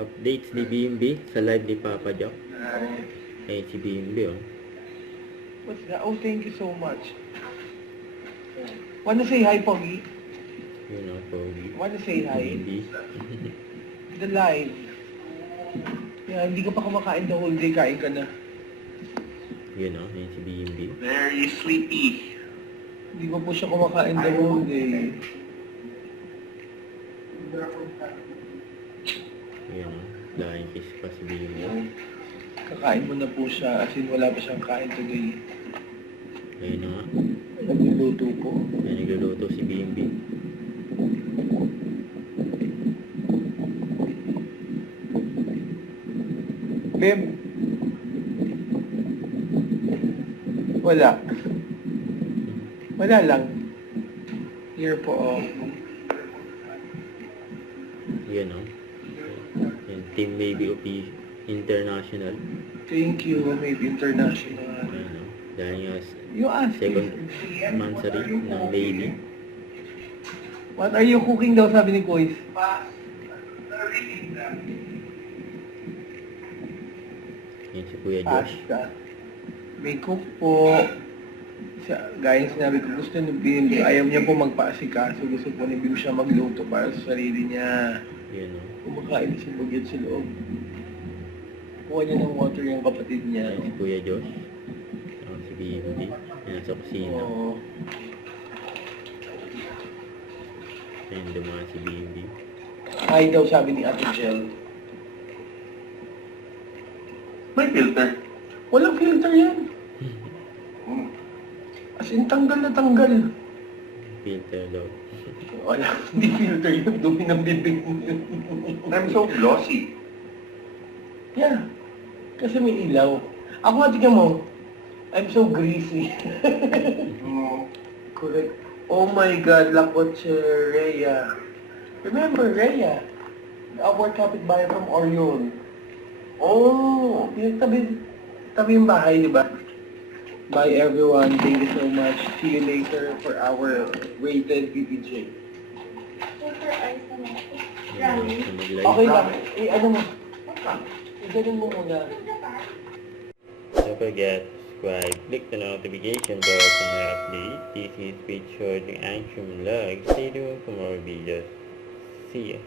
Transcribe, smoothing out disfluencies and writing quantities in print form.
Updates ni BMB sa live ni Papa Jack. Ayun si BMB, oh. What's that? Oh, thank you so much. Wanna say hi, Pogi? Yun, oh, Pogi. Wanna say hi? BMB. The live. Yeah, hindi ka pa kumakain the whole day, kain ka na. Yun, oh. Ayun si BMB. Very sleepy. Hindi pa po siya kumakain the whole day. Yun, oh. Flying kiss pa si BMB. Kakain mo na po siya, as in wala pa siyang kain today. Ayun, oh. Nagluluto po. Ayun, nagluluto si BMB. Beb. Wala. Wala lang. Here po, oh. Yun, oh. Yun, Team Maybe of International. Thank you, Maybe International. Ayun, oh. Dahil nga You asked second me. monthsary ng Maybe. What are you cooking daw, sabi ni Kois? Yun si Kuya Josh. Pasta. May cook po. Gaya ng sinabi ko, gusto ni Bim, ayaw niya po magpaasikaso. Gusto po ni Bim siya magluto para sa sarili niya. Yun, oh. Kumakain siya bagyan sa loob. Kuha niya ng water yung kapatid niya. Ayun si Kuya Josh. Ayun si BMB. Yan nasa kusina. Oo. Ayun dumaan si BMB. Hi daw, sabi ni Ate Jel. May filter. Walang filter yan. As in, tanggal na tanggal. Filter daw. Wala, hindi filter yun. Dumi ng bibig mo. I'm so glossy. Yeah. Kasi may ilaw. Ako, tingnan mo. I'm so greasy. Correct. Oh my God, Lakotse Rhea. Remember Rhea? Our kapitbahay from Orion. Oh, tabi yung bahay, di ba? Bye everyone. Thank you so much. See you later for our rated PPJ. Super ice naman. Ayun, so mag-live. Okay lang. Ano mo? Ganun mo muna. Don't forget, subscribe, click the notification bell for more updates. This is Page Short ng Angstrom Vlog. Stay tuned for more videos. See ya.